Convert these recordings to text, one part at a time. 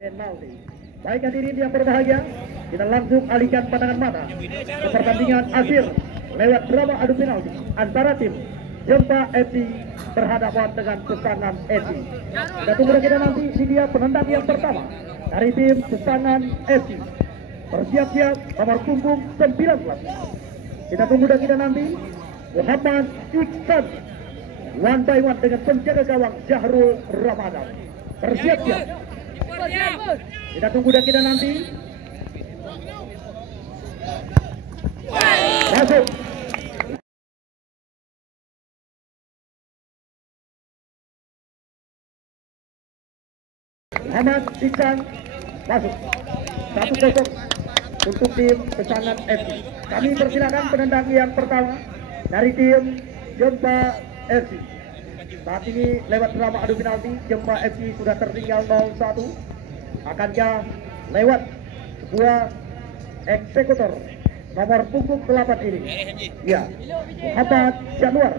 penalti. Baik hadirin yang berbahagia, kita langsung alihkan pandangan mata ke pertandingan akhir lewat drama adu penalti antara tim Jempa FC berhadapan dengan Pesangan FC. Kita tunggu kita nanti, ini dia penendang yang pertama dari tim Pesangan FC. Bersiap-siap nomor punggung 19. Kita tunggu dan kita nanti Muhammad Iksan one by one dengan penjaga gawang Jahrul Ramadan. Bersiap-siap. Kita tunggu dan kita nanti. Masuk. Muhammad Iksan masuk. 1-0 untuk tim Pesangan FC. Kami persilakan penendang yang pertama dari tim Jempa FC. Saat ini lewat drama adu penalti, Jempa FC sudah tertinggal 0-1. Akankah lewat sebuah eksekutor nomor punggung 8 ini? Ya, Muhammad Januar.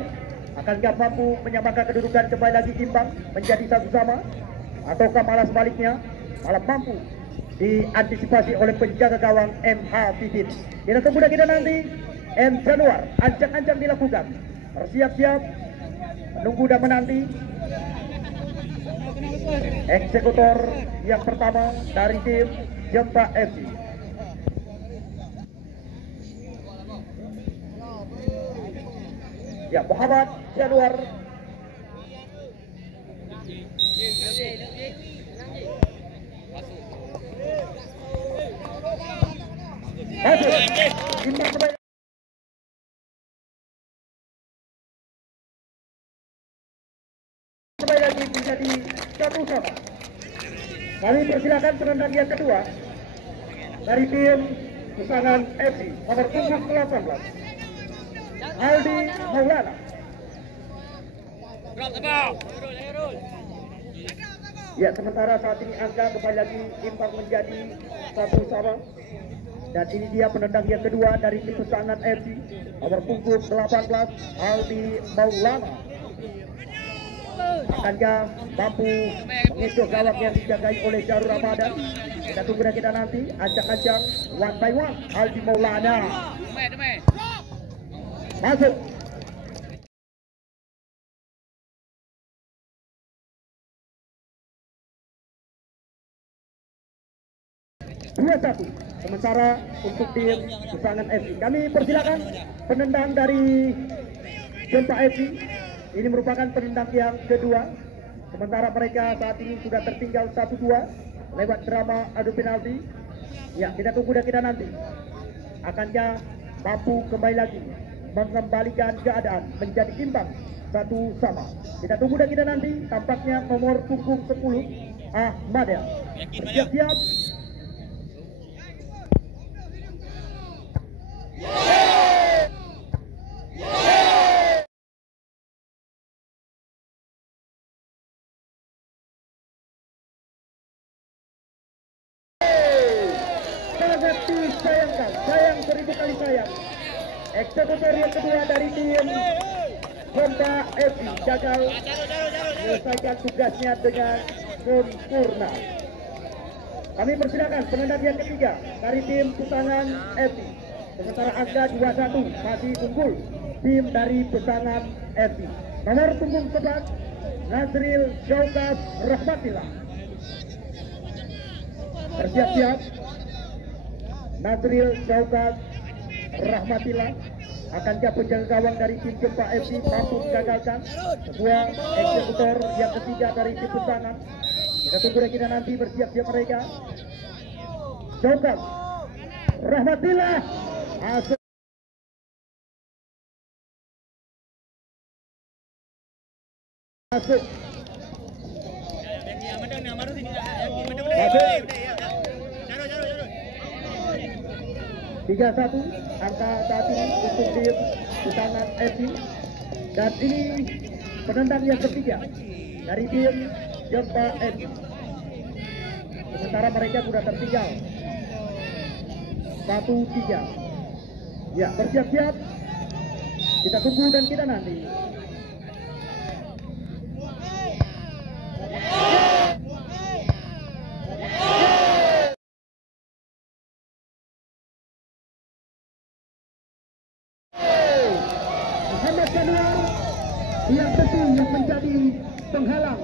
Akankah mampu menyamakan kedudukan kembali lagi imbang menjadi satu sama? Ataukah malah sebaliknya, malah mampu diantisipasi oleh penjaga gawang MH Pipit? Kita tunggu dan kita nanti. M Januar, ancang-ancang dilakukan. Bersiap-siap, menunggu dan menanti. Eksekutor yang pertama dari tim Jempa FC. Ya, Muhammad Januar. Masuk. Imbang kembali. Kembali lagi menjadi 1-1. Kami persilakan penendang yang kedua dari tim Pesangan FC nomor punggung 18, Aldi Maulana. Ya, sementara saat ini angka kembali lagi imbang menjadi 1-1. Dan ini dia penendang yang kedua dari tim Pesangan FC nomor punggung 18, Aldi Maulana. Akankah mampu mengecoh gawang yang dijagai oleh Jahrul Ramadan? Kita tunggu dan kita nanti. Ancang-ancang one by one, Aldi Maulana masuk. Dua satu. Sementara untuk tim Pesangan FC, kami persilakan penendang dari Jempa FC. Ini merupakan penendang yang kedua. Sementara mereka saat ini sudah tertinggal 1-2 lewat drama adu penalti. Ya, kita tunggu dan kita nanti. Akankah mampu kembali lagi mengembalikan keadaan menjadi imbang 1-1. Kita tunggu dan kita nanti. Tampaknya nomor punggung 10 Ahmadel. Siap-siap. Sayang 1000 kali sayang. Eksekutor yang kedua dari tim Jempa FC gagal menyelesaikan tugasnya dengan sempurna. Kami persilakan penendang yang ketiga dari tim Pesangan FC. Sementara angka 2-1 masih unggul tim dari Pesangan FC. Nomor punggung 11, Nazril Syaukat Rahmatillah. Bersiap-siap. Nazril Syaukat Rahmatillah. Akankah penjaga gawang dari tim Jempa FC mampu menggagalkan sebuah eksekutor yang ketiga dari tim Pesangan? Kita tunggu dan kita nanti. Bersiap-siap mereka. Syaukat Rahmatillah masuk. Masuk. Masuk. 3-1 angka saat ini untuk tim Pesangan FC. Dan ini penendang yang ketiga dari tim Jempa FC. Sementara mereka sudah tertinggal 1-3. Ya, bersiap-siap. Kita tunggu dan kita nanti. yang betul yang menjadi penghalang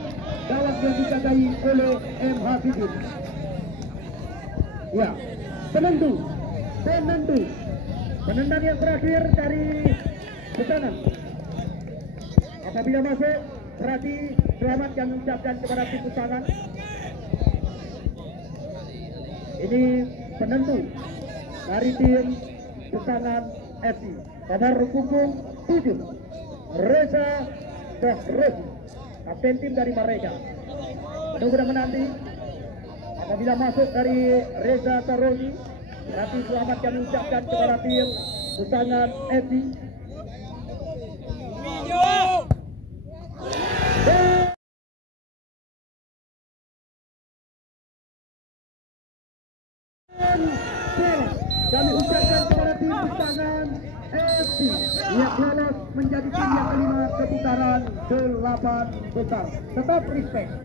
gawang yang dijagai oleh M. Hafidin. Ya, penentu. Penendang yang terakhir dari pesanan. Apabila masuk, berarti selamat yang mengucapkan kepada tim pesanan. Ini penentu dari tim pesanan FC. Nomor punggung 7, Reza Dahrozi, kapten tim dari mereka. Menunggu dan menanti. Apabila masuk dari Reza Dahrozi, berarti selamat yang mengucapkan kepada tim pesanan FC. Kami ucapkan kepada tim pesanan FC yang lolos menjadi tim yang kelima ke putaran ke-8 besar. Tetap respect.